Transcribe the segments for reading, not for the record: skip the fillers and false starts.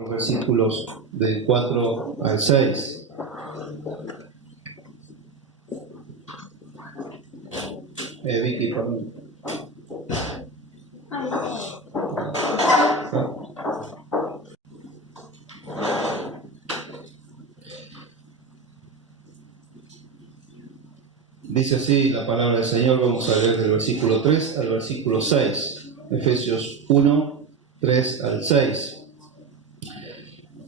Los versículos del 4 al 6. Vicky, por mí. Dice así la palabra del Señor. Vamos a leer del versículo 3 al versículo 6. Efesios 1, 3 al 6.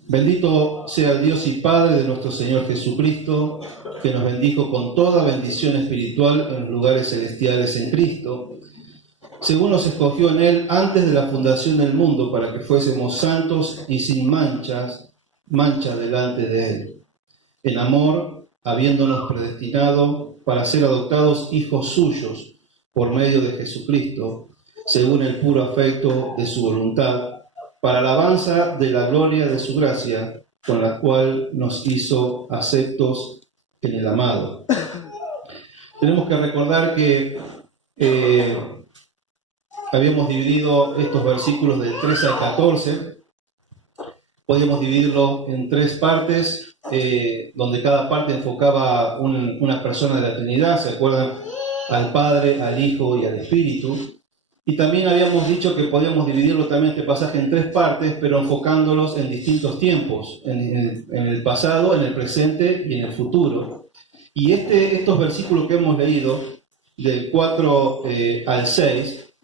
Bendito sea el Dios y Padre de nuestro Señor Jesucristo, que nos bendijo con toda bendición espiritual en los lugares celestiales en Cristo, según nos escogió en Él antes de la fundación del mundo, para que fuésemos santos y sin mancha delante de Él. En amor, habiéndonos predestinado para ser adoptados hijos suyos por medio de Jesucristo, según el puro afecto de su voluntad, para alabanza de la gloria de su gracia, con la cual nos hizo aceptos en el amado. Tenemos que recordar que habíamos dividido estos versículos del 13 al 14. Podíamos dividirlo en tres partes, donde cada parte enfocaba una persona de la Trinidad. ¿Se acuerdan? Al Padre, al Hijo y al Espíritu. Y también habíamos dicho que podíamos dividirlo también este pasaje en tres partes, pero enfocándolos en distintos tiempos, en el pasado, en el presente y en el futuro. Y estos versículos que hemos leído, del 4 al 6,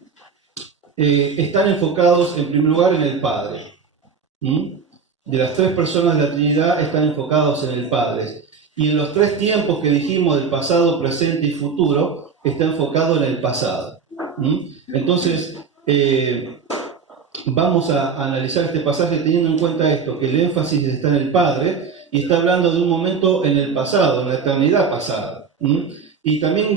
están enfocados en primer lugar en el Padre. De las tres personas de la Trinidad están enfocados en el Padre. Y en los tres tiempos que dijimos, del pasado, presente y futuro, está enfocado en el pasado. Entonces, vamos a analizar este pasaje teniendo en cuenta esto, que el énfasis está en el Padre y está hablando de un momento en el pasado, en la eternidad pasada. Y también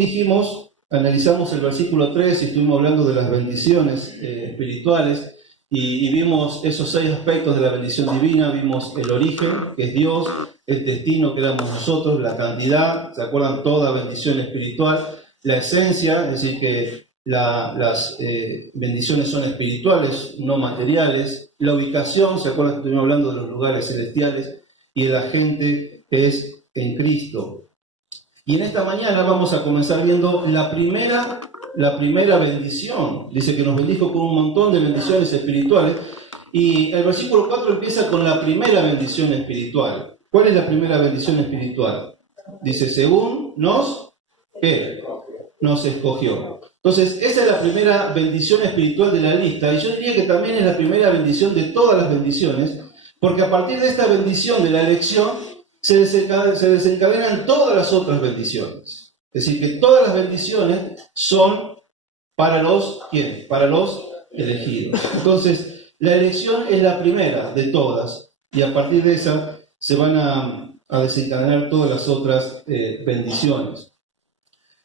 analizamos el versículo 3 y estuvimos hablando de las bendiciones espirituales y vimos esos 6 aspectos de la bendición divina. Vimos el origen, que es Dios, el destino, que éramos nosotros, la cantidad, ¿se acuerdan? Toda bendición espiritual, la esencia, es decir, que las bendiciones son espirituales, no materiales. La ubicación, ¿se acuerdan que estuvimos hablando de los lugares celestiales? Y de la gente que es en Cristo. Y en esta mañana vamos a comenzar viendo la primera bendición. Dice que nos bendijo con un montón de bendiciones espirituales. Y el versículo 4 empieza con la primera bendición espiritual. ¿Cuál es la primera bendición espiritual? Dice, según nos escogió. Entonces, esa es la primera bendición espiritual de la lista, y yo diría que también es la primera bendición de todas las bendiciones, porque a partir de esta bendición de la elección se desencadenan todas las otras bendiciones. Es decir, que todas las bendiciones son para los ¿quién? Para los elegidos. Entonces, la elección es la primera de todas, y a partir de esa se van a desencadenar todas las otras bendiciones.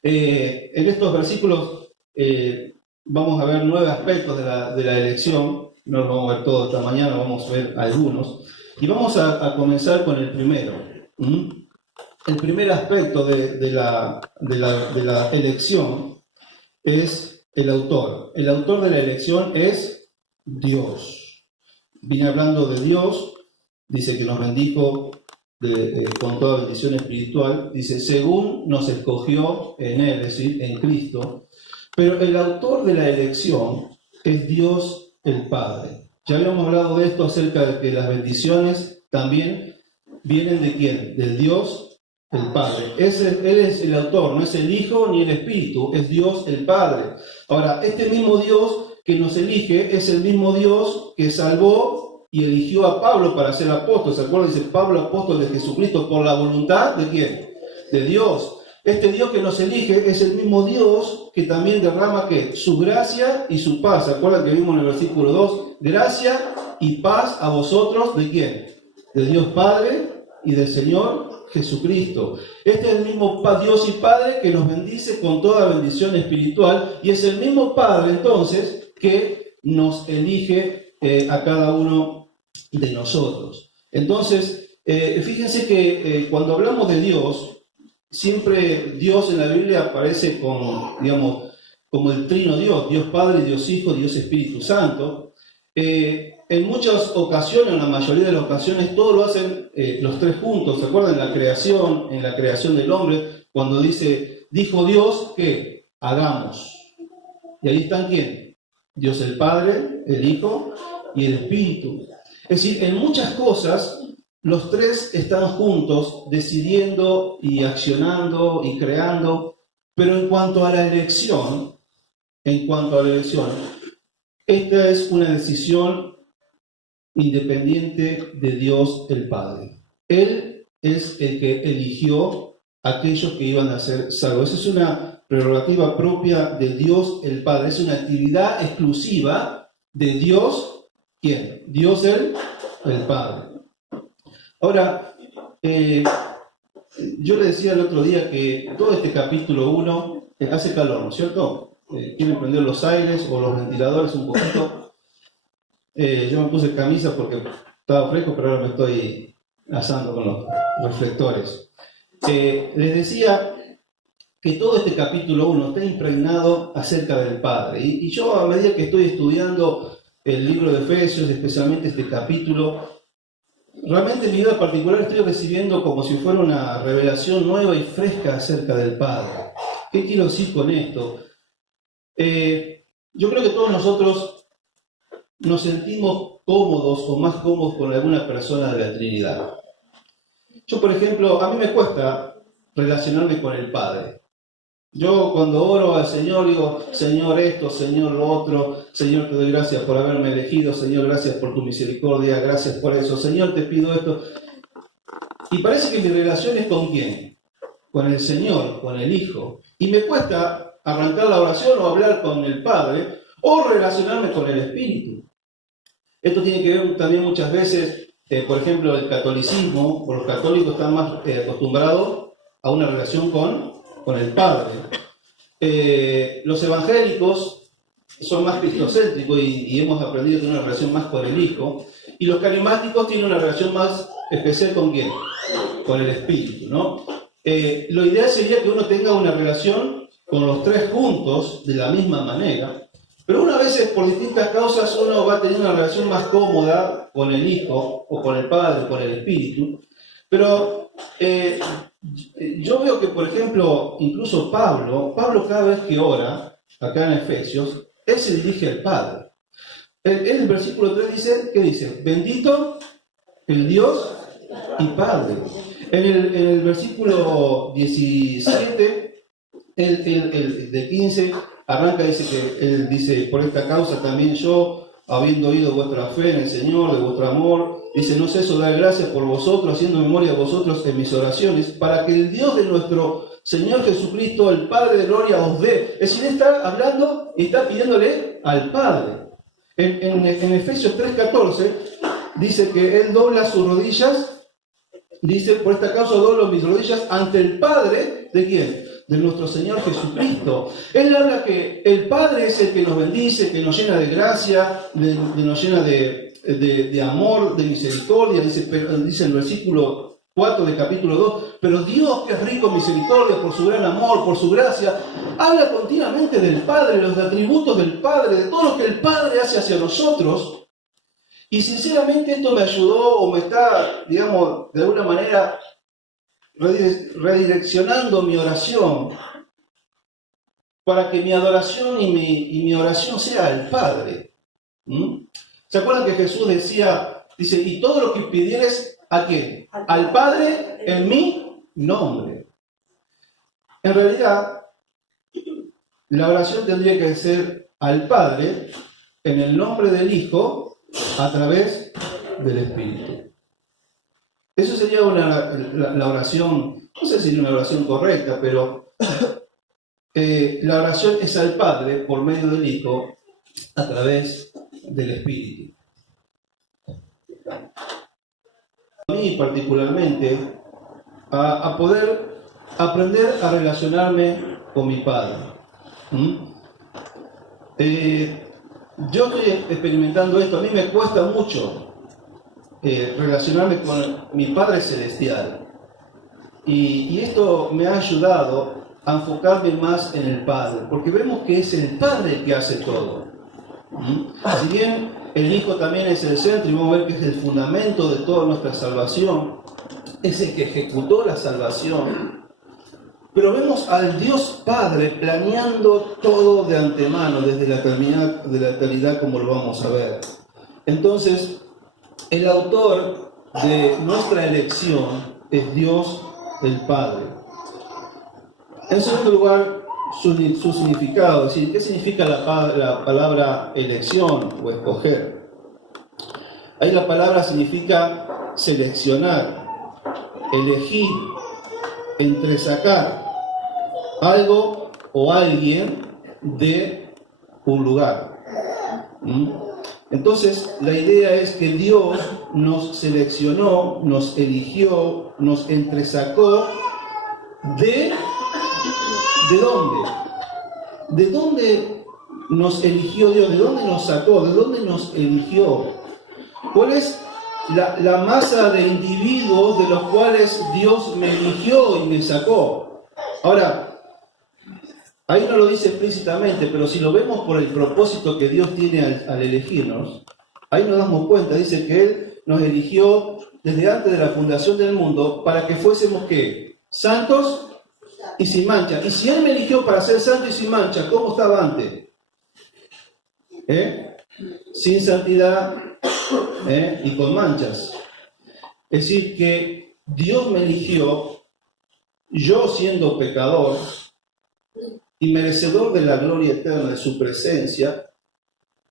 En estos versículos vamos a ver 9 aspectos de la elección. No los vamos a ver todos esta mañana, vamos a ver algunos. Y vamos a comenzar con el primero. El primer aspecto de la elección es el autor. El autor de la elección es Dios. Viene hablando de Dios, dice que nos bendijo con toda bendición espiritual. Dice, según nos escogió en Él, es decir, en Cristo. Pero el autor de la elección es Dios el Padre. Ya habíamos hablado de esto, acerca de que las bendiciones también vienen ¿de quién? Del Dios el Padre. Él es el autor, no es el Hijo ni el Espíritu, es Dios el Padre. Ahora, este mismo Dios que nos elige es el mismo Dios que salvó y eligió a Pablo para ser apóstol. ¿Se acuerdan? Dice Pablo, apóstol de Jesucristo, por la voluntad ¿de quién? De Dios. Este Dios que nos elige es el mismo Dios que también derrama ¿qué? Su gracia y su paz. ¿Se acuerdan que vimos en el versículo 2? Gracia y paz a vosotros, ¿de quién? De Dios Padre y del Señor Jesucristo. Este es el mismo Dios y Padre que nos bendice con toda bendición espiritual, y es el mismo Padre entonces que nos elige a cada uno de nosotros. Entonces, fíjense que cuando hablamos de Dios, siempre Dios en la Biblia aparece como el trino Dios, Dios Padre, Dios Hijo, Dios Espíritu Santo. en muchas ocasiones, en la mayoría de las ocasiones, todo lo hacen los tres juntos. ¿Se acuerdan? En la creación del hombre, cuando dijo Dios que hagamos. Y ahí están ¿quién? Dios el Padre, el Hijo y el Espíritu. Es decir, en muchas cosas los tres están juntos decidiendo y accionando y creando, pero en cuanto a la elección, esta es una decisión independiente de Dios el Padre. Él es el que eligió a aquellos que iban a ser salvos. Esa es una prerrogativa propia de Dios el Padre. Es una actividad exclusiva de Dios, ¿quién? Dios el Padre. Ahora, yo le decía el otro día que todo este capítulo 1 hace calor, ¿no es cierto? Quieren prender los aires o los ventiladores un poquito. Yo me puse camisa porque estaba fresco, pero ahora me estoy asando con los reflectores. Les decía que todo este capítulo 1 está impregnado acerca del Padre. Y yo, a medida que estoy estudiando el libro de Efesios, especialmente este capítulo, realmente en mi vida particular estoy recibiendo como si fuera una revelación nueva y fresca acerca del Padre. ¿Qué quiero decir con esto? Yo creo que todos nosotros nos sentimos cómodos o más cómodos con alguna persona de la Trinidad. Yo, por ejemplo, a mí me cuesta relacionarme con el Padre. Yo cuando oro al Señor digo, Señor esto, Señor lo otro, Señor te doy gracias por haberme elegido, Señor gracias por tu misericordia, gracias por eso, Señor te pido esto. Y parece que mi relación es ¿con quién? Con el Señor, con el Hijo. Y me cuesta arrancar la oración o hablar con el Padre o relacionarme con el Espíritu. Esto tiene que ver también muchas veces, por ejemplo, el catolicismo, o los católicos están más acostumbrados a una relación con el Padre. Los evangélicos son más cristocéntricos y hemos aprendido a tener una relación más con el Hijo. Y los carismáticos tienen una relación más especial ¿con quién? Con el Espíritu, ¿no? Lo ideal sería que uno tenga una relación con los tres juntos de la misma manera, pero unas veces por distintas causas uno va a tener una relación más cómoda con el Hijo o con el Padre o con el Espíritu. Pero yo veo que, por ejemplo, incluso Pablo cada vez que ora, acá en Efesios, él se dirige al Padre. En el versículo 3 dice, ¿qué dice? Bendito el Dios y Padre. En el versículo 17, de 15, arranca, dice que él dice, por esta causa también yo, habiendo oído vuestra fe en el Señor, de vuestro amor, dice, no ceso de dar gracias por vosotros, haciendo memoria de vosotros en mis oraciones, para que el Dios de nuestro Señor Jesucristo, el Padre de gloria, os dé. Es decir, está hablando y está pidiéndole al Padre. En Efesios 3:14 dice que Él dobla sus rodillas, dice, por esta causa doblo mis rodillas ante el Padre, ¿de quién? De nuestro Señor Jesucristo. Él habla que el Padre es el que nos bendice, que nos llena de gracia, nos llena de amor, de misericordia, dice el versículo 4 del capítulo 2, pero Dios que es rico en misericordia por su gran amor, por su gracia, habla continuamente del Padre, los atributos del Padre, de todo lo que el Padre hace hacia nosotros. Y sinceramente esto me ayudó o me está, digamos, de alguna manera redireccionando mi oración para que mi adoración y mi oración sea al Padre. ¿Se acuerdan que Jesús dice, y todo lo que pidieres, ¿a quién? Al Padre en mi nombre. En realidad, la oración tendría que ser al Padre en el nombre del Hijo a través del Espíritu. Eso sería la oración, no sé si es una oración correcta, pero la oración es al Padre por medio del Hijo a través del Espíritu. A mí particularmente, a poder aprender a relacionarme con mi Padre. Yo estoy experimentando esto, a mí me cuesta mucho relacionarme con mi Padre Celestial. Y esto me ha ayudado a enfocarme más en el Padre, porque vemos que es el Padre el que hace todo. Si bien el Hijo también es el centro y vamos a ver que es el fundamento de toda nuestra salvación, es el que ejecutó la salvación. Pero vemos al Dios Padre planeando todo de antemano, desde la eternidad como lo vamos a ver. Entonces, el autor de nuestra elección es Dios el Padre. En segundo lugar, su significado, es decir, ¿qué significa la palabra elección o escoger? Ahí la palabra significa seleccionar, elegir, entresacar algo o alguien de un lugar. Entonces, la idea es que Dios nos seleccionó, nos eligió, nos entresacó ¿de dónde? ¿De dónde nos eligió Dios? ¿De dónde nos sacó? ¿De dónde nos eligió? ¿Cuál es la masa de individuos de los cuales Dios me eligió y me sacó? Ahora, ahí no lo dice explícitamente, pero si lo vemos por el propósito que Dios tiene al elegirnos, ahí nos damos cuenta, dice que Él nos eligió desde antes de la fundación del mundo para que fuésemos, ¿qué? Santos y sin mancha. Y si Él me eligió para ser santo y sin mancha, ¿cómo estaba antes? Sin santidad y con manchas. Es decir, que Dios me eligió, yo siendo pecador y merecedor de la gloria eterna de su presencia,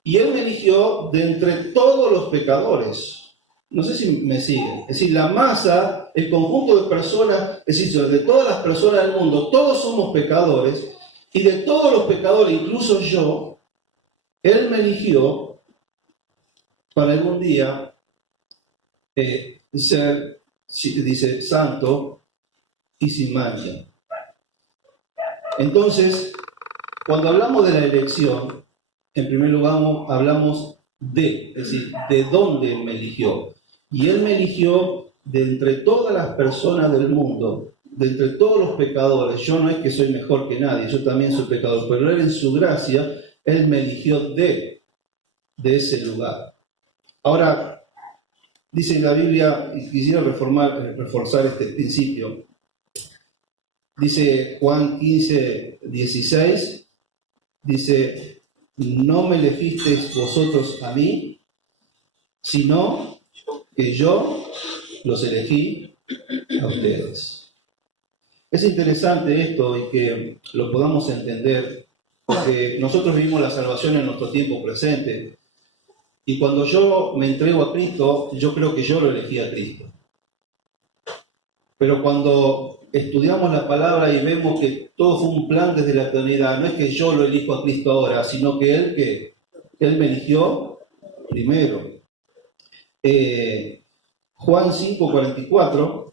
y Él me eligió de entre todos los pecadores. No sé si me siguen. Es decir, la masa, el conjunto de personas, es decir, de todas las personas del mundo, todos somos pecadores, y de todos los pecadores, incluso yo, Él me eligió para algún día ser, dice, santo y sin mancha. Entonces, cuando hablamos de la elección, en primer lugar hablamos es decir, de dónde me eligió. Y Él me eligió de entre todas las personas del mundo, de entre todos los pecadores. Yo no es que soy mejor que nadie, yo también soy pecador, pero Él en su gracia, Él me eligió de ese lugar. Ahora, dice la Biblia, y quisiera reforzar este principio, dice Juan 15, 16, dice, no me elegisteis vosotros a mí, sino que yo los elegí a ustedes. Es interesante esto y que lo podamos entender, porque nosotros vivimos la salvación en nuestro tiempo presente, y cuando yo me entrego a Cristo, yo creo que yo lo elegí a Cristo. Pero cuando estudiamos la palabra y vemos que todo fue un plan desde la eternidad, no es que yo lo elijo a Cristo ahora, sino que Él me eligió primero. Juan 5:44.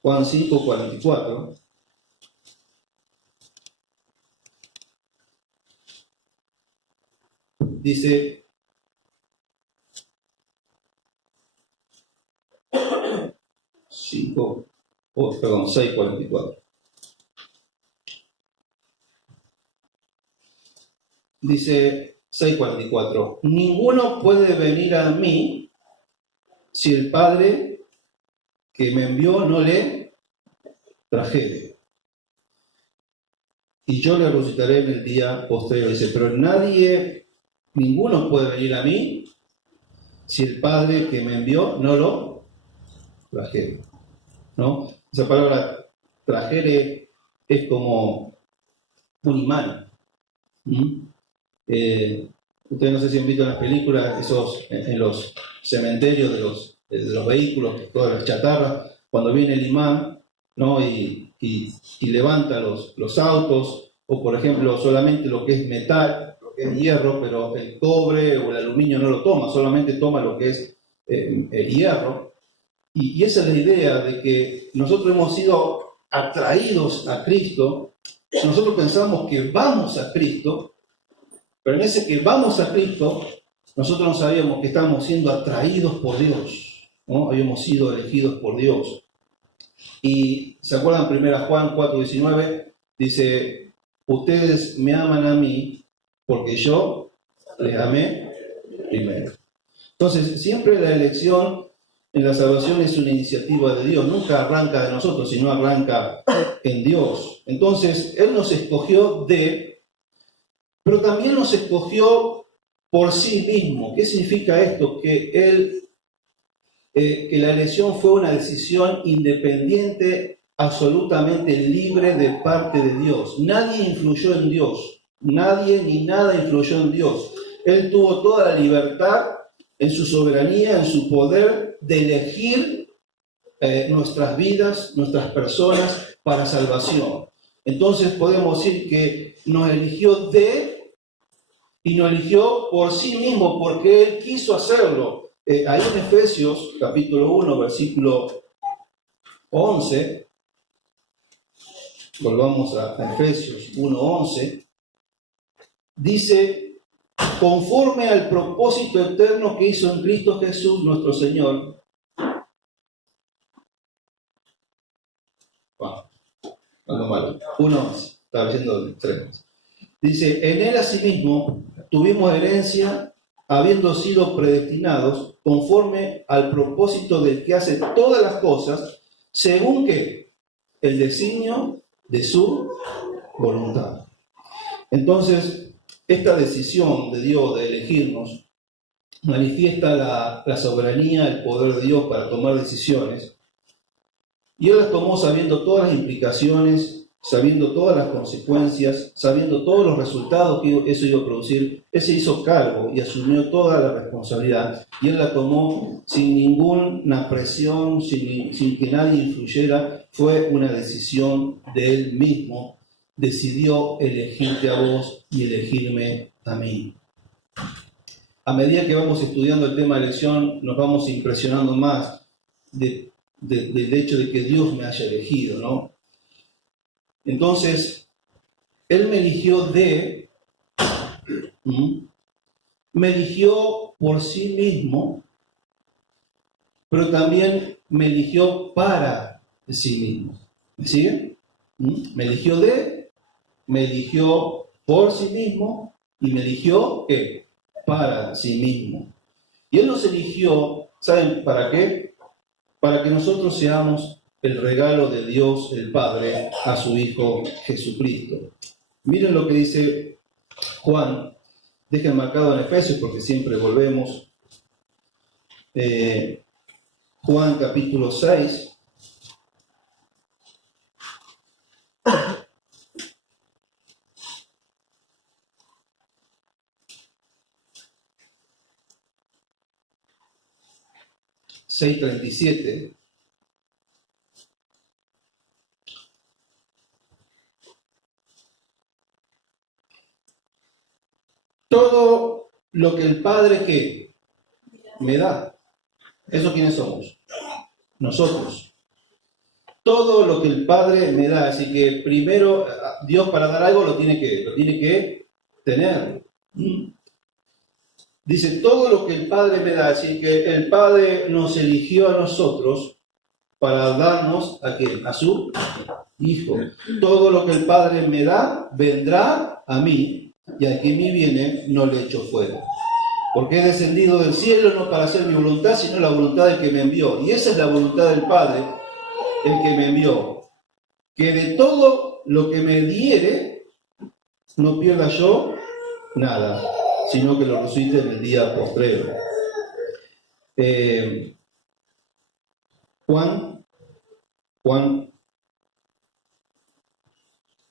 Juan 5:44. Dice, perdón, 6:44. Dice 6:44. Ninguno puede venir a mí si el Padre que me envió no le trajere. Y yo le resucitaré en el día posterior. Dice, pero ninguno puede venir a mí si el Padre que me envió no lo trajere. ¿No? Esa palabra trajere es como un imán. Ustedes no sé si han visto en las películas en los cementerios de los vehículos, todas las chatarras, cuando viene el imán, ¿no? y levanta los autos, o por ejemplo solamente lo que es metal, lo que es hierro, pero el cobre o el aluminio no lo toma, solamente toma lo que es el hierro. Y esa es la idea de que nosotros hemos sido atraídos a Cristo. Nosotros pensamos que vamos a Cristo, pero en ese que vamos a Cristo, nosotros no sabíamos que estábamos siendo atraídos por Dios, ¿no? Habíamos sido elegidos por Dios. Y ¿se acuerdan? 1 Juan 4:19 dice, ustedes me aman a mí porque yo les amé primero. Entonces, siempre la elección en la salvación es una iniciativa de Dios, nunca arranca de nosotros, sino arranca en Dios. Entonces, Él nos escogió pero también nos escogió por sí mismo. ¿Qué significa esto? Que la elección fue una decisión independiente, absolutamente libre de parte de Dios. Nadie influyó en Dios, nadie ni nada influyó en Dios. Él tuvo toda la libertad en su soberanía, en su poder de elegir nuestras vidas, nuestras personas para salvación. Entonces podemos decir que nos eligió y nos eligió por sí mismo, porque Él quiso hacerlo. Ahí en Efesios, capítulo 1, versículo 11, volvamos a Efesios 1:11, dice, conforme al propósito eterno que hizo en Cristo Jesús nuestro Señor. Algo malo. 1:11, estaba leyendo 3. Dice, en Él asimismo tuvimos herencia, habiendo sido predestinados conforme al propósito del que hace todas las cosas, según que el designio de su voluntad. Entonces, esta decisión de Dios de elegirnos manifiesta la soberanía, el poder de Dios para tomar decisiones. Y Él las tomó sabiendo todas las implicaciones, sabiendo todas las consecuencias, sabiendo todos los resultados que eso iba a producir. Él se hizo cargo y asumió toda la responsabilidad. Y Él la tomó sin ninguna presión, sin que nadie influyera. Fue una decisión de Él mismo. Decidió elegirte a vos y elegirme a mí. A medida que vamos estudiando el tema de elección, nos vamos impresionando más del hecho de que Dios me haya elegido, ¿no? Entonces, Él me eligió me eligió por sí mismo, pero también me eligió para sí mismo. ¿Me siguen? Me eligió me eligió por sí mismo y me eligió ¿qué? Para sí mismo. Y Él nos eligió, ¿saben para qué? Para que nosotros seamos el regalo de Dios el Padre a su Hijo Jesucristo. Miren lo que dice Juan, dejen marcado en Efesios porque siempre volvemos. Juan capítulo 6. (6:37). Todo lo que el Padre que me da, ¿eso quiénes somos? Nosotros. Todo lo que el Padre me da, así que primero Dios para dar algo lo tiene que tener. Dice, todo lo que el Padre me da, así que el Padre nos eligió a nosotros para darnos ¿a quién? A su Hijo. Todo lo que el Padre me da, vendrá a mí, y al que a mí viene, no le echo fuera. Porque he descendido del cielo no para hacer mi voluntad, sino la voluntad del que me envió. Y esa es la voluntad del Padre, el que me envió. Que de todo lo que me diere, no pierda yo nada, sino que lo resucite en el día postrero. Juan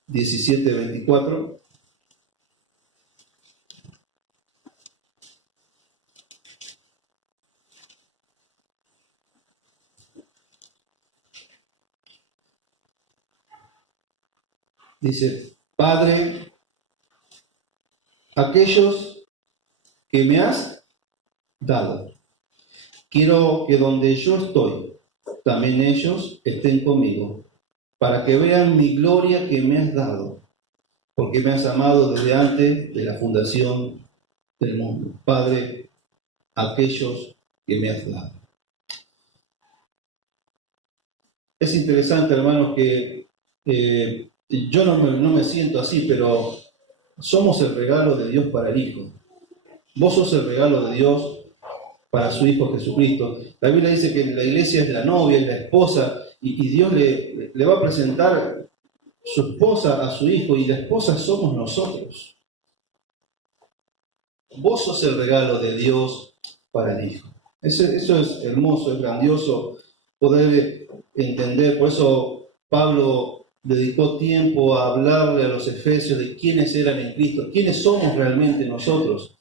17:24. Dice, Padre, aquellos que me has dado, quiero que donde yo estoy, también ellos estén conmigo, para que vean mi gloria que me has dado, porque me has amado desde antes de la fundación del mundo. Padre, aquellos que me has dado. Es interesante, hermanos, que yo no me siento así, pero somos el regalo de Dios para el Hijo. Vos sos el regalo de Dios para su Hijo Jesucristo. La Biblia dice que la iglesia es la novia, es la esposa, y Dios le va a presentar su esposa a su Hijo, y la esposa somos nosotros. Vos sos el regalo de Dios para el Hijo. Eso es hermoso, es grandioso poder entender. Por eso Pablo dedicó tiempo a hablarle a los efesios de quiénes eran en Cristo, quiénes somos realmente nosotros.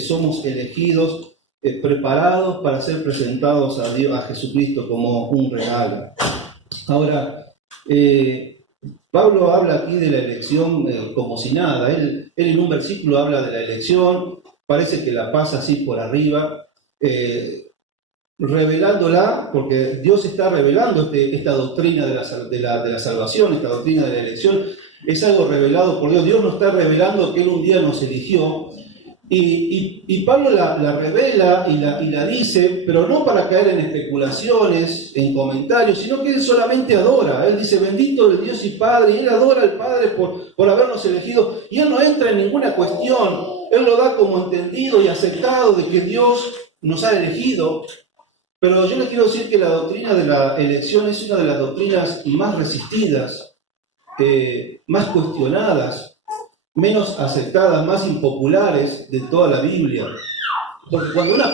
Somos elegidos, preparados para ser presentados a Dios, a Jesucristo, como un regalo. Ahora, Pablo habla aquí de la elección como si nada. Él en un versículo habla de la elección, parece que la pasa así por arriba, revelándola, porque Dios está revelando esta doctrina de la salvación, esta doctrina de la elección. Es algo revelado por Dios. Dios nos está revelando que Él un día nos eligió. Y Pablo la revela y la dice, pero no para caer en especulaciones, en comentarios, sino que él solamente adora. Él dice, bendito el Dios y Padre, y él adora al Padre por habernos elegido, y él no entra en ninguna cuestión, él lo da como entendido y aceptado de que Dios nos ha elegido. Pero yo le quiero decir que la doctrina de la elección es una de las doctrinas más resistidas, más cuestionadas, menos aceptadas, más impopulares de toda la Biblia. Porque cuando una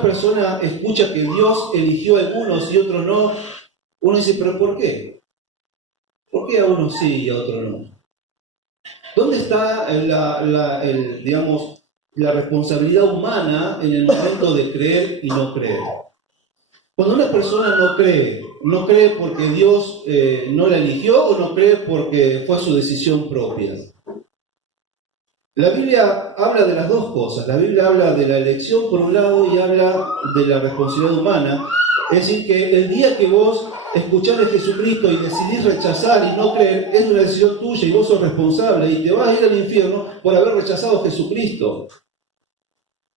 persona escucha que Dios eligió a algunos y otros no, uno dice, ¿pero por qué? ¿Por qué a unos sí y a otros no? ¿Dónde está la responsabilidad humana en el momento de creer y no creer? Cuando una persona no cree porque Dios no la eligió, o no cree porque fue su decisión propia. La Biblia habla de las dos cosas. La Biblia habla de la elección por un lado y habla de la responsabilidad humana. Es decir, que el día que vos escuchás de Jesucristo y decidís rechazar y no creer, es una decisión tuya y vos sos responsable y te vas a ir al infierno por haber rechazado a Jesucristo.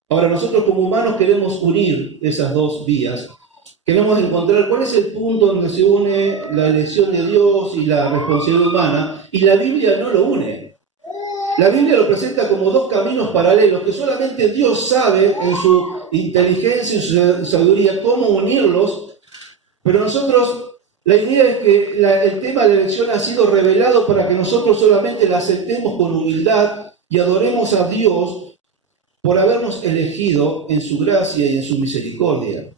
Ahora, nosotros como humanos queremos unir esas dos vías. Queremos encontrar cuál es el punto donde se une la elección de Dios y la responsabilidad humana, y la Biblia no lo une. La Biblia lo presenta como dos caminos paralelos que solamente Dios sabe en su inteligencia y su sabiduría cómo unirlos, pero nosotros, la idea es que el tema de la elección ha sido revelado para que nosotros solamente la aceptemos con humildad y adoremos a Dios por habernos elegido en su gracia y en su misericordia.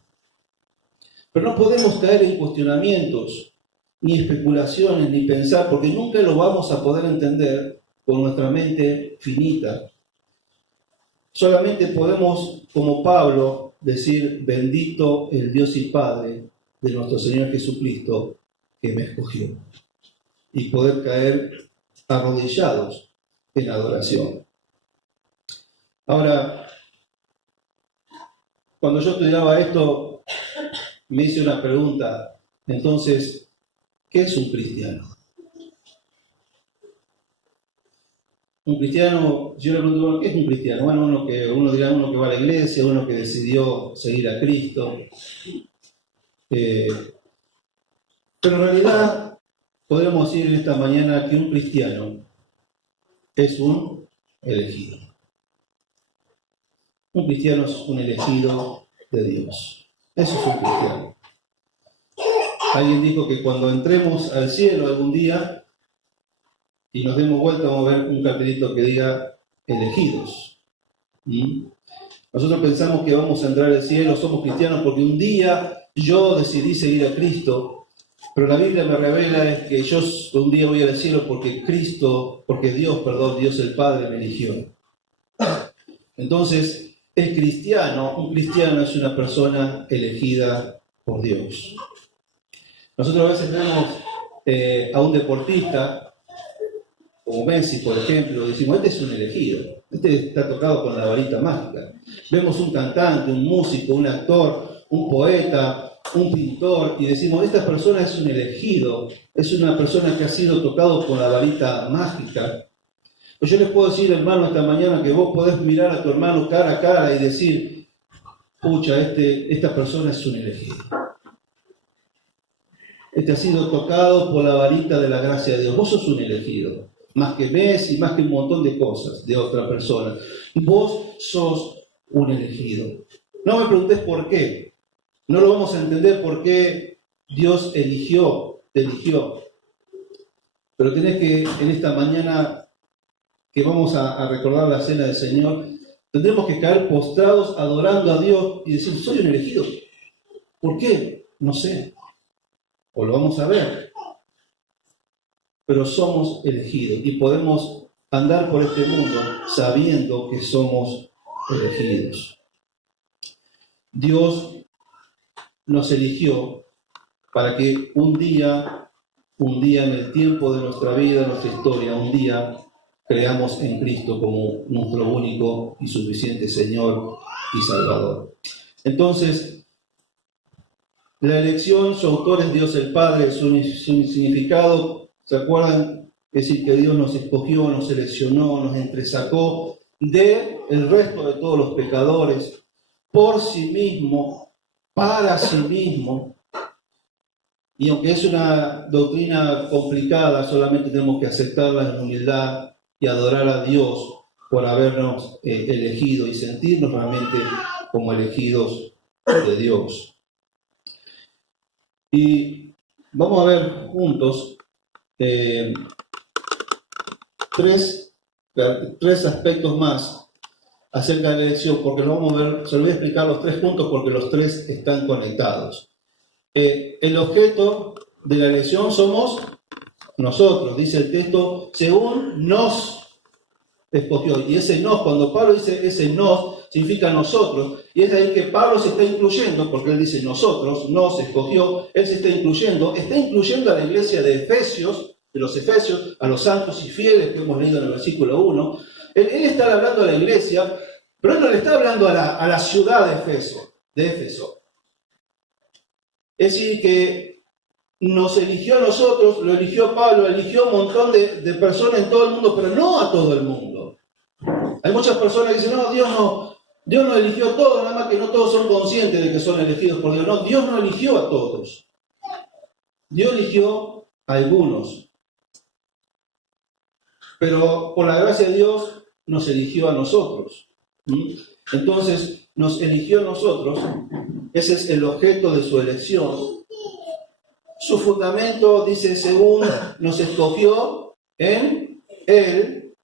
Pero no podemos caer en cuestionamientos, ni especulaciones, ni pensar, porque nunca lo vamos a poder entender con nuestra mente finita. Solamente podemos, como Pablo, decir, bendito el Dios y Padre de nuestro Señor Jesucristo, que me escogió. Y poder caer arrodillados en adoración. Ahora, cuando yo estudiaba esto, me hice una pregunta. Entonces, ¿qué es un cristiano? Un cristiano, yo le pregunto, bueno, ¿qué es un cristiano? Bueno, uno dirá uno que va a la iglesia, uno que decidió seguir a Cristo. Pero en realidad podemos decir en esta mañana que un cristiano es un elegido. Un cristiano es un elegido de Dios. Eso es un cristiano. Alguien dijo que cuando entremos al cielo algún día y nos demos vuelta, vamos a ver un cartelito que diga elegidos. Nosotros pensamos que vamos a entrar al cielo, somos cristianos porque un día yo decidí seguir a Cristo, pero la Biblia me revela es que yo un día voy al cielo porque Dios el Padre me eligió. Entonces, un cristiano es una persona elegida por Dios. Nosotros a veces vemos a un deportista, como Messi, por ejemplo, decimos, este es un elegido, este está tocado con la varita mágica. Vemos un cantante, un músico, un actor, un poeta, un pintor, y decimos, esta persona es un elegido, es una persona que ha sido tocado con la varita mágica. Pues yo les puedo decir, hermano, esta mañana que vos podés mirar a tu hermano cara a cara y decir, pucha, esta persona es un elegido. has sido tocado por la varita de la gracia de Dios. Vos sos un elegido, más que Messi, más que un montón de cosas de otra persona. Vos sos un elegido. No me preguntes por qué. No lo vamos a entender por qué Dios te eligió. Pero tenés que, en esta mañana que vamos a recordar la cena del Señor, tendremos que caer postrados adorando a Dios y decir, soy un elegido. ¿Por qué? No sé. O lo vamos a ver. Pero somos elegidos y podemos andar por este mundo sabiendo que somos elegidos. Dios nos eligió para que un día en el tiempo de nuestra vida, nuestra historia, un día creamos en Cristo como nuestro único y suficiente Señor y Salvador. Entonces, la elección, su autor es Dios el Padre, su significado, ¿se acuerdan? Es decir, que Dios nos escogió, nos seleccionó, nos entresacó del resto de todos los pecadores, por sí mismo, para sí mismo. Y aunque es una doctrina complicada, solamente tenemos que aceptarla en humildad y adorar a Dios por habernos elegido y sentirnos realmente como elegidos de Dios. Y vamos a ver juntos tres aspectos más acerca de la elección, porque lo vamos a ver, se lo voy a explicar los 3 puntos porque los 3 están conectados. El objeto de la elección somos nosotros, dice el texto, según nos escogió. Y ese nos, cuando Pablo dice ese nos, significa nosotros. Y es ahí que Pablo se está incluyendo, porque él dice nosotros, nos escogió, él se está incluyendo a la iglesia de Efesios, de los Efesios, a los santos y fieles que hemos leído en el versículo 1. Él está hablando a la iglesia, pero él no le está hablando a la ciudad de Éfeso. Es decir, que nos eligió a nosotros, lo eligió Pablo, eligió a un montón de personas en todo el mundo, pero no a todo el mundo. Hay muchas personas que dicen, no, Dios no eligió a todos, nada más que no todos son conscientes de que son elegidos por Dios. No, Dios no eligió a todos. Dios eligió a algunos. Pero por la gracia de Dios nos eligió a nosotros. Entonces, nos eligió a nosotros. Ese es el objeto de su elección. Su fundamento dice, según nos escogió en Él,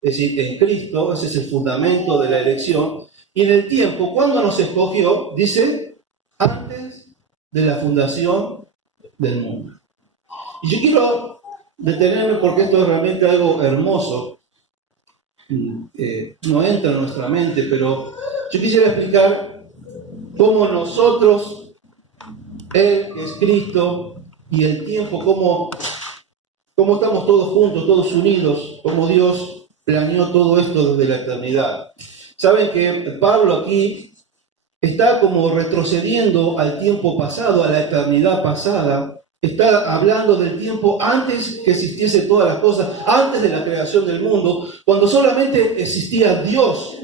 es decir, en Cristo, ese es el fundamento de la elección. Y en el tiempo, ¿cuándo nos escogió? Dice, antes de la fundación del mundo. Y yo quiero detenerme porque esto es realmente algo hermoso. No entra en nuestra mente, pero yo quisiera explicar cómo nosotros, Él, que es Cristo, y el tiempo, cómo estamos todos juntos, todos unidos, cómo Dios planeó todo esto desde la eternidad. Saben que Pablo aquí está como retrocediendo al tiempo pasado, a la eternidad pasada. Está hablando del tiempo antes que existiese todas las cosas, antes de la creación del mundo, cuando solamente existía Dios,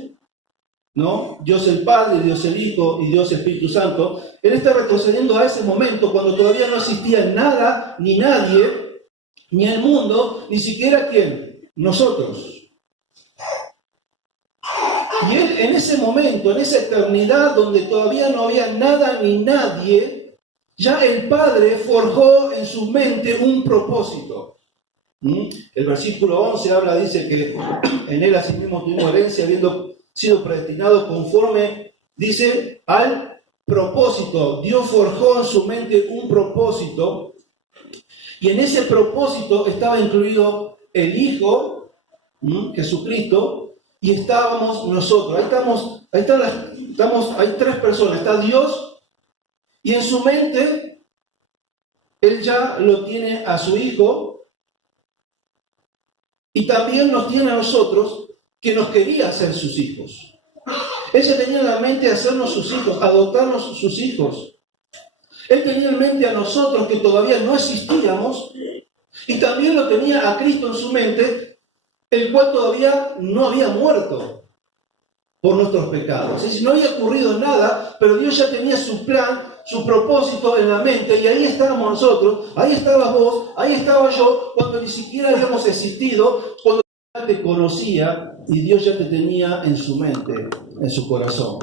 ¿no? Dios el Padre, Dios el Hijo y Dios el Espíritu Santo. Él está retrocediendo a ese momento cuando todavía no existía nada, ni nadie, ni el mundo, ni siquiera ¿quién? Nosotros. Y él en ese momento, en esa eternidad donde todavía no había nada ni nadie, ya el Padre forjó en su mente un propósito. El versículo 11 dice que en él asimismo tuvimos herencia, habiendo sido predestinado conforme, dice, al propósito. Dios forjó en su mente un propósito, y en ese propósito estaba incluido el Hijo, Jesucristo, y estábamos nosotros. Hay 3 personas. Está Dios, y en su mente Él ya lo tiene a su Hijo, y también nos tiene a nosotros, que nos quería hacer sus hijos. Él ya tenía en la mente hacernos sus hijos, adoptarnos sus hijos. Él tenía en mente a nosotros que todavía no existíamos, y también lo tenía a Cristo en su mente, el cual todavía no había muerto. por nuestros pecados. Es decir, no había ocurrido nada, pero Dios ya tenía su plan, su propósito en la mente, y ahí estábamos nosotros, ahí estabas vos, ahí estaba yo, cuando ni siquiera habíamos existido, cuando ya te conocía y Dios ya te tenía en su mente, en su corazón.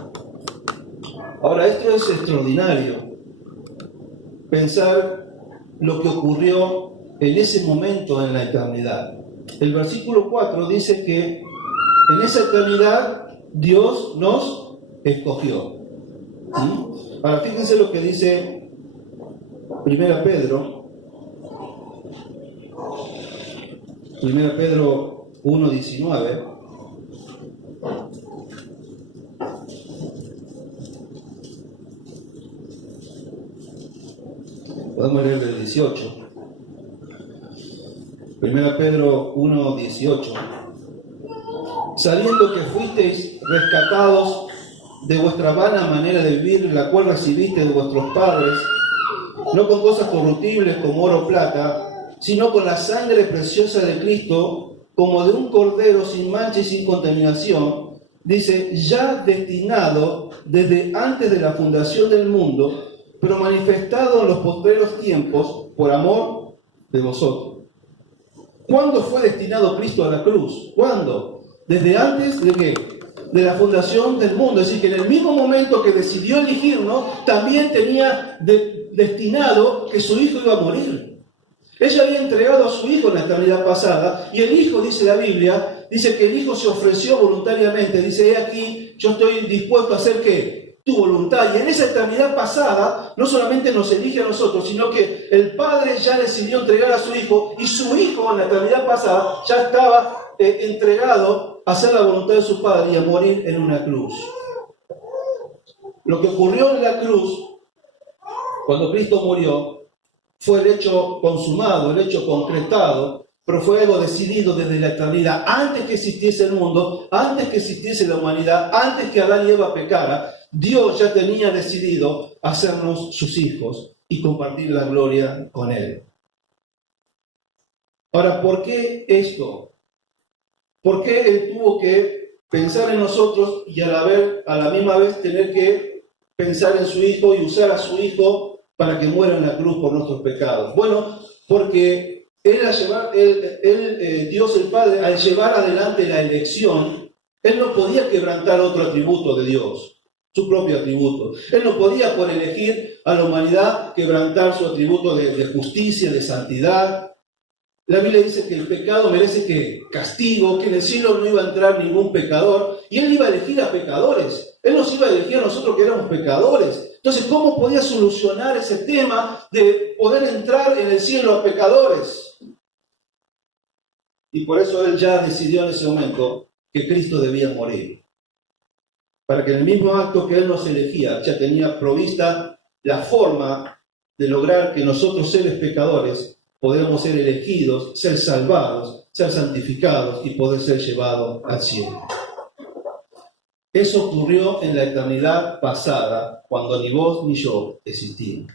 Ahora, esto es extraordinario, pensar lo que ocurrió en ese momento en la eternidad. El versículo 4 dice que en esa eternidad Dios nos escogió. Ahora, fíjense lo que dice 1 Pedro 1:19. Podemos leer el 18. 1 Pedro 1:18. Sabiendo que fuisteis rescatados de vuestra vana manera de vivir, la cual recibiste de vuestros padres, no con cosas corruptibles como oro o plata, sino con la sangre preciosa de Cristo, como de un cordero sin mancha y sin contaminación, dice, ya destinado desde antes de la fundación del mundo, pero manifestado en los postreros tiempos por amor de vosotros. ¿Cuándo fue destinado Cristo a la cruz? ¿Cuándo? Desde antes de ¿qué? De la fundación del mundo. Es decir, que en el mismo momento que decidió elegirnos, también tenía destinado que su hijo iba a morir. Ella había entregado a su hijo en la eternidad pasada, y el hijo, dice la Biblia, dice que el hijo se ofreció voluntariamente. Dice, he aquí, yo estoy dispuesto a hacer ¿qué? Tu voluntad. Y en esa eternidad pasada, no solamente nos elige a nosotros, sino que el Padre ya decidió entregar a su hijo, y su hijo en la eternidad pasada ya estaba entregado a hacer la voluntad de su Padre y a morir en una cruz. Lo que ocurrió en la cruz, cuando Cristo murió, fue el hecho consumado, el hecho concretado, pero fue algo decidido desde la eternidad, antes que existiese el mundo, antes que existiese la humanidad, antes que Adán y Eva pecara. Dios ya tenía decidido hacernos sus hijos y compartir la gloria con Él. Ahora, ¿por qué esto? ¿Por qué Él tuvo que pensar en nosotros y a la misma vez tener que pensar en su Hijo y usar a su Hijo para que muera en la cruz por nuestros pecados? Bueno, porque Dios el Padre, al llevar adelante la elección, Él no podía quebrantar otro atributo de Dios, su propio atributo. Él no podía, por elegir a la humanidad, quebrantar su atributo de justicia, de santidad. La Biblia dice que el pecado merece que castigo, que en el cielo no iba a entrar ningún pecador, y Él iba a elegir a pecadores. Él nos iba a elegir a nosotros que éramos pecadores. Entonces, ¿cómo podía solucionar ese tema de poder entrar en el cielo a pecadores? Y por eso Él ya decidió en ese momento que Cristo debía morir. Para que en el mismo acto que Él nos elegía, ya tenía provista la forma de lograr que nosotros, seres pecadores, podamos ser elegidos, ser salvados, ser santificados y poder ser llevados al cielo. Eso ocurrió en la eternidad pasada, cuando ni vos ni yo existimos.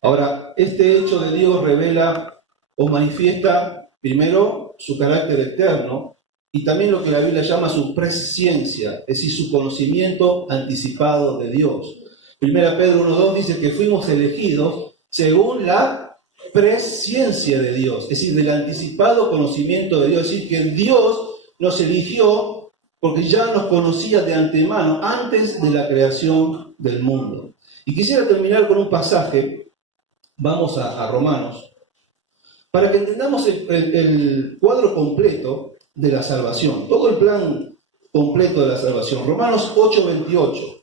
Ahora, este hecho de Dios revela o manifiesta, primero, su carácter eterno, y también lo que la Biblia llama su presciencia, es decir, su conocimiento anticipado de Dios. 1 Pedro 1:2 dice que fuimos elegidos según la presciencia de Dios, es decir, del anticipado conocimiento de Dios, es decir, que Dios nos eligió porque ya nos conocía de antemano, antes de la creación del mundo. Y quisiera terminar con un pasaje, vamos a Romanos, para que entendamos el cuadro completo de la salvación, todo el plan completo de la salvación. Romanos 8:28.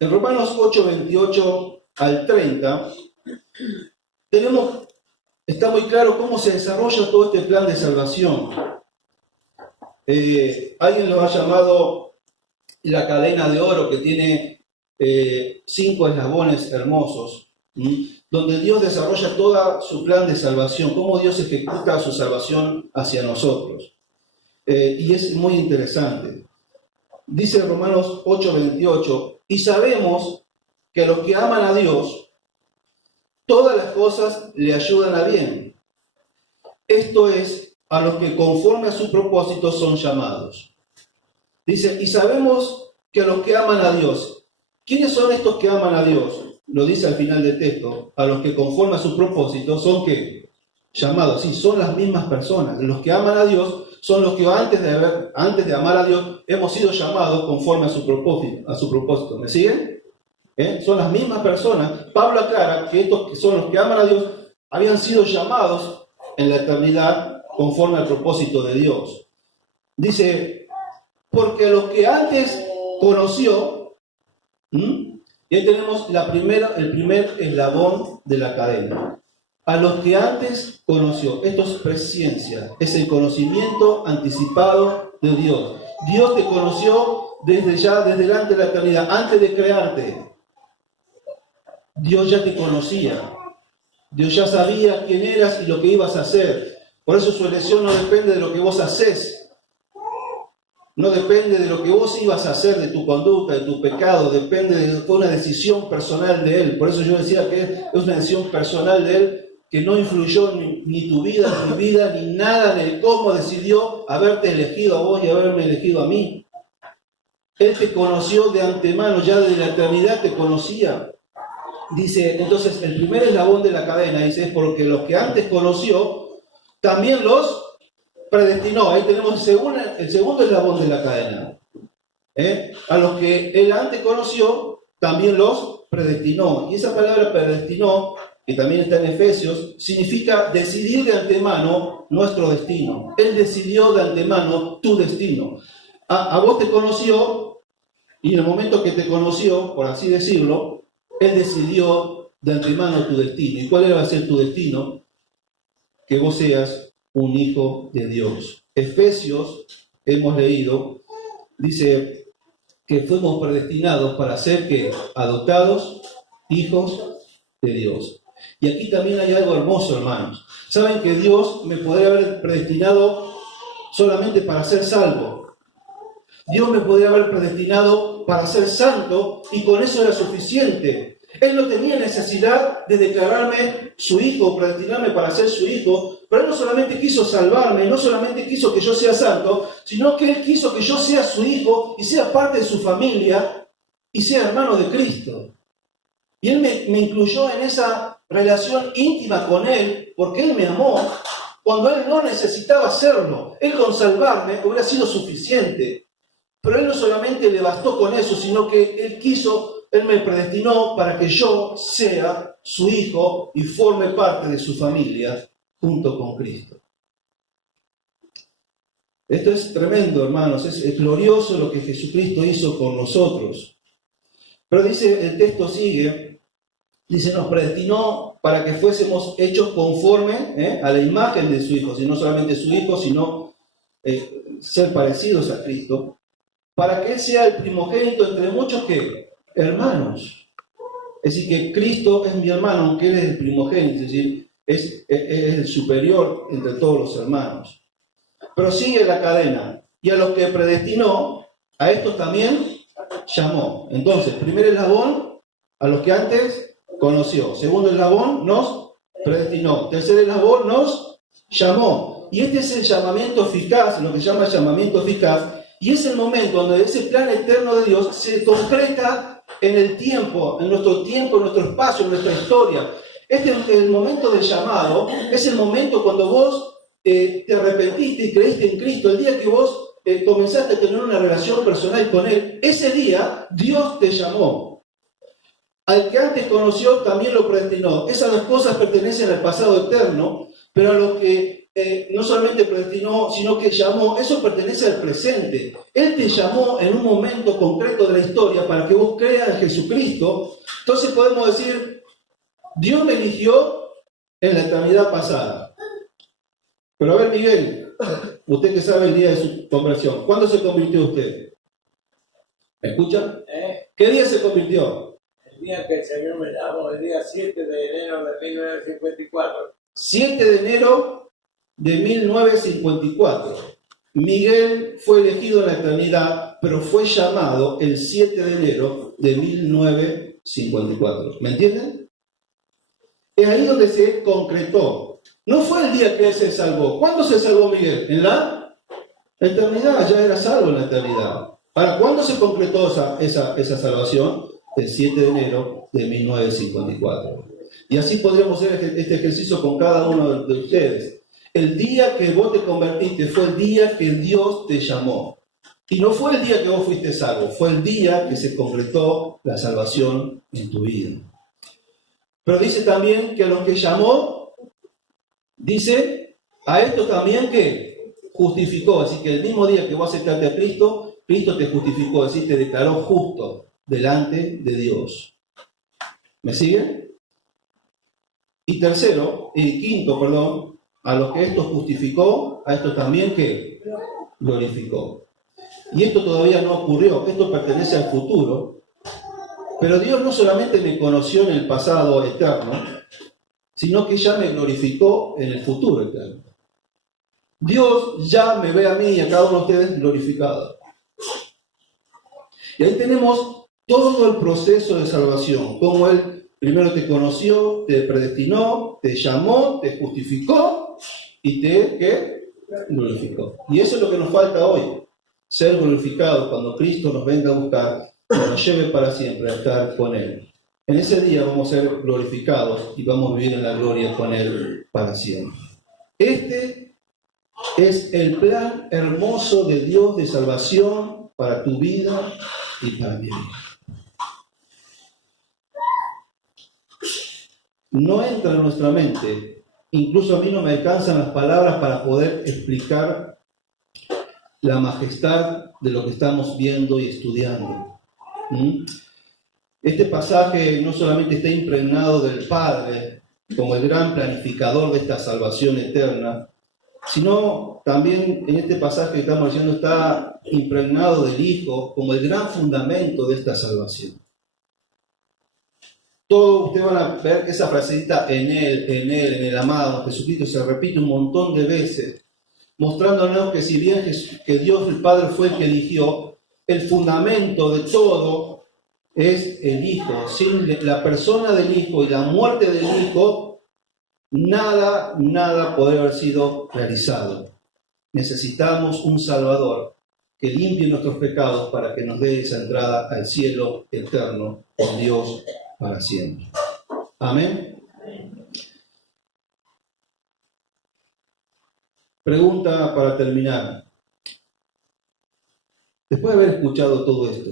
En Romanos 8:28 al 30, está muy claro cómo se desarrolla todo este plan de salvación. Alguien lo ha llamado la cadena de oro, que tiene 5 eslabones hermosos, donde Dios desarrolla todo su plan de salvación, cómo Dios ejecuta su salvación hacia nosotros. Y es muy interesante. Dice Romanos 8:28, y sabemos que los que aman a Dios, todas las cosas le ayudan a bien. Esto es, a los que conforme a su propósito son llamados. Dice, y sabemos que a los que aman a Dios, ¿quiénes son estos que aman a Dios? Lo dice al final del texto, a los que conforme a su propósito son ¿qué? Llamados. Sí, son las mismas personas. Los que aman a Dios son los que antes de amar a Dios hemos sido llamados conforme a su propósito. ¿Me siguen? Son las mismas personas. Pablo aclara que estos que son los que aman a Dios habían sido llamados en la eternidad conforme al propósito de Dios. Dice, porque a los que antes conoció, y ahí tenemos el primer eslabón de la cadena. A los que antes conoció, esto es presciencia, es el conocimiento anticipado de Dios. Dios te conoció desde delante de la eternidad, antes de crearte. Dios ya te conocía. Dios ya sabía quién eras y lo que ibas a hacer. Por eso su elección no depende de lo que vos hacés. No depende de lo que vos ibas a hacer, de tu conducta, de tu pecado. Depende de una decisión personal de Él. Por eso yo decía que es una decisión personal de Él que no influyó ni tu vida, ni mi vida, ni nada en el cómo decidió haberte elegido a vos y haberme elegido a mí. Él te conoció de antemano, ya desde la eternidad te conocía. Dice, entonces, el primer eslabón de la cadena, dice, es porque los que antes conoció, también los predestinó. Ahí tenemos el segundo eslabón de la cadena. A los que él antes conoció, también los predestinó. Y esa palabra predestinó, que también está en Efesios, significa decidir de antemano nuestro destino. Él decidió de antemano tu destino. A vos te conoció, y en el momento que te conoció, por así decirlo, Él decidió de antemano tu destino. ¿Y cuál va a ser tu destino? Que vos seas un hijo de Dios. Efesios, hemos leído, dice que fuimos predestinados para ser ¿qué? Adoptados hijos de Dios. Y aquí también hay algo hermoso, hermanos. Saben que Dios me podría haber predestinado solamente para ser salvo. Dios me podría haber predestinado para ser santo y con eso era suficiente. Él no tenía necesidad de declararme su hijo, predestinarme para ser su hijo, pero Él no solamente quiso salvarme, no solamente quiso que yo sea santo, sino que Él quiso que yo sea su hijo y sea parte de su familia y sea hermano de Cristo. Y Él me incluyó en esa relación íntima con Él, porque Él me amó cuando Él no necesitaba hacerlo. Él con salvarme hubiera sido suficiente. Pero Él no solamente le bastó con eso, sino que Él me predestinó para que yo sea su hijo y forme parte de su familia junto con Cristo. Esto es tremendo, hermanos, es glorioso lo que Jesucristo hizo por nosotros. Pero dice, el texto sigue, dice, nos predestinó para que fuésemos hechos conforme a la imagen de su Hijo, y no solamente su Hijo, sino ser parecidos a Cristo, para que Él sea el primogénito entre muchos ¿qué? Hermanos. Es decir, que Cristo es mi hermano, aunque Él es el primogénito, es decir, es el superior entre todos los hermanos. Pero sigue la cadena, y a los que predestinó, a estos también llamó. Entonces, primer eslabón, a los que antes conoció. Segundo eslabón, nos predestinó. Tercer eslabón, nos llamó. Y este es el llamamiento eficaz, lo que se llama el llamamiento eficaz, y es el momento donde ese plan eterno de Dios se concreta en el tiempo, en nuestro espacio, en nuestra historia. Este es el momento del llamado, es el momento cuando vos te arrepentiste y creíste en Cristo, el día que vos comenzaste a tener una relación personal con Él, ese día Dios te llamó. Al que antes conoció también lo predestinó. Esas dos cosas pertenecen al pasado eterno, pero a los que no solamente predestinó, sino que llamó, eso pertenece al presente. Él te llamó en un momento concreto de la historia para que vos creas en Jesucristo. Entonces podemos decir, Dios me eligió en la eternidad pasada. Pero a ver, Miguel, usted que sabe el día de su conversión, ¿cuándo se convirtió usted? ¿Me escucha? ¿Qué día se convirtió? El día que el Señor me llamó, el día 7 de enero de 1954. 7 de enero de 1954. Miguel fue elegido en la eternidad, pero fue llamado el 7 de enero de 1954. ¿Me entienden? Es ahí donde se concretó. No fue el día que él se salvó. ¿Cuándo se salvó Miguel? En la eternidad, ya era salvo en la eternidad. ¿Para cuándo se concretó esa salvación? El 7 de enero de 1954. Y así podríamos hacer este ejercicio con cada uno de ustedes. El día que vos te convertiste fue el día que Dios te llamó. Y no fue el día que vos fuiste salvo, fue el día que se concretó la salvación en tu vida. Pero dice también que a los que llamó, dice, a estos también que justificó. Así que el mismo día que vos aceptaste a Cristo, Cristo te justificó, es decir, te declaró justo delante de Dios. ¿Me sigue? Y quinto, a los que esto justificó, a estos también que glorificó. Y esto todavía no ocurrió, esto pertenece al futuro. Pero Dios no solamente me conoció en el pasado eterno, sino que ya me glorificó en el futuro eterno. Dios ya me ve a mí y a cada uno de ustedes glorificado. Y ahí tenemos todo el proceso de salvación, como Él primero te conoció, te predestinó, te llamó, te justificó y te glorificó. Y eso es lo que nos falta hoy, ser glorificados cuando Cristo nos venga a buscar y nos lleve para siempre a estar con Él. En ese día vamos a ser glorificados y vamos a vivir en la gloria con Él para siempre. Este es el plan hermoso de Dios de salvación para tu vida y para mi vida. No entra en nuestra mente, incluso a mí no me alcanzan las palabras para poder explicar la majestad de lo que estamos viendo y estudiando. Este pasaje no solamente está impregnado del Padre como el gran planificador de esta salvación eterna, sino también en este pasaje que estamos leyendo está impregnado del Hijo como el gran fundamento de esta salvación. Todos ustedes van a ver esa frasecita en el amado, Jesucristo, se repite un montón de veces, mostrándonos que si bien que Dios el Padre fue el que eligió, el fundamento de todo es el Hijo. Sin la persona del Hijo y la muerte del Hijo, nada podría haber sido realizado. Necesitamos un Salvador que limpie nuestros pecados para que nos dé esa entrada al cielo eterno con Dios para siempre. Amén. Pregunta para terminar. Después de haber escuchado todo esto,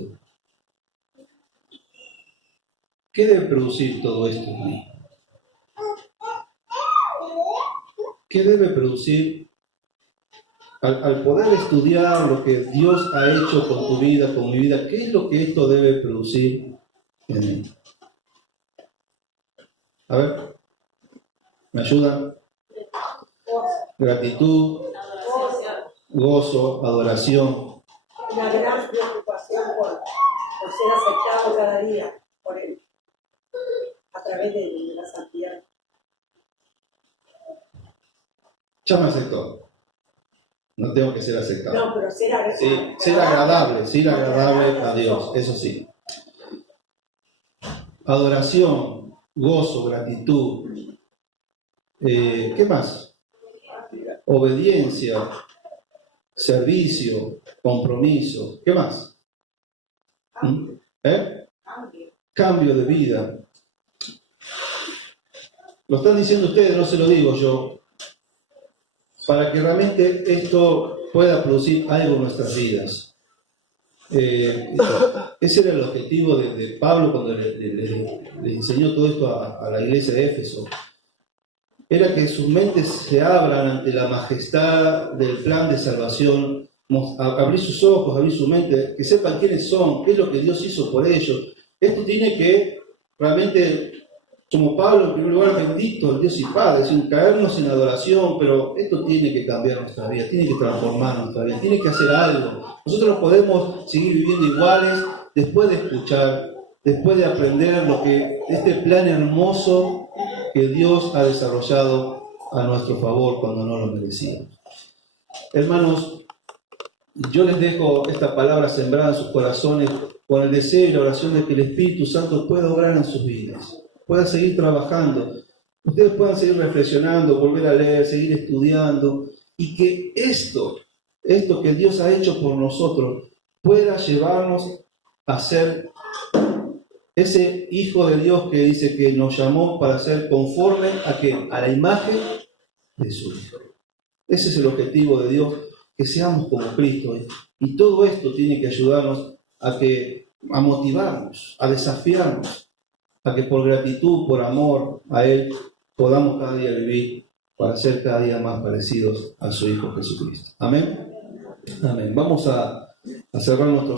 ¿qué debe producir todo esto en mí? ¿Qué debe producir al poder estudiar lo que Dios ha hecho con tu vida, con mi vida? ¿Qué es lo que esto debe producir en mí? A ver, ¿me ayudan? Gratitud, gozo, adoración. Una gran preocupación por ser aceptado cada día por Él, a través de la santidad. Ya me aceptó. No tengo que ser aceptado. No, pero ser agradable. Sí, ser agradable a Dios, eso sí. Adoración, gozo, gratitud. ¿Qué más? Obediencia, servicio, compromiso. ¿Qué más? Cambio de vida. Lo están diciendo ustedes, no se lo digo yo. Para que realmente esto pueda producir algo en nuestras vidas. Ese era el objetivo de Pablo cuando le enseñó todo esto a la iglesia de Éfeso. Era que sus mentes se abran ante la majestad del plan de salvación, abrir sus ojos, abrir su mente, que sepan quiénes son, qué es lo que Dios hizo por ellos. Esto tiene que realmente, como Pablo, en primer lugar, bendito el Dios y Padre, sin caernos en adoración, pero esto tiene que cambiar nuestra vida, tiene que transformar nuestra vida, tiene que hacer algo. Nosotros no podemos seguir viviendo iguales después de escuchar, después de aprender lo que este plan hermoso que Dios ha desarrollado a nuestro favor cuando no lo merecíamos. Hermanos, yo les dejo esta palabra sembrada en sus corazones con el deseo y la oración de que el Espíritu Santo pueda obrar en sus vidas, pueda seguir trabajando. ustedes puedan seguir reflexionando, volver a leer, seguir estudiando, y que esto que Dios ha hecho por nosotros pueda llevarnos a ser ese Hijo de Dios que dice que nos llamó para ser conforme a la imagen de su Hijo. Ese es el objetivo de Dios, que seamos como Cristo. Y todo esto tiene que ayudarnos a motivarnos, a desafiarnos, a que por gratitud, por amor a Él, podamos cada día vivir para ser cada día más parecidos a su Hijo Jesucristo. Amén. Amén. Vamos a cerrar nuestros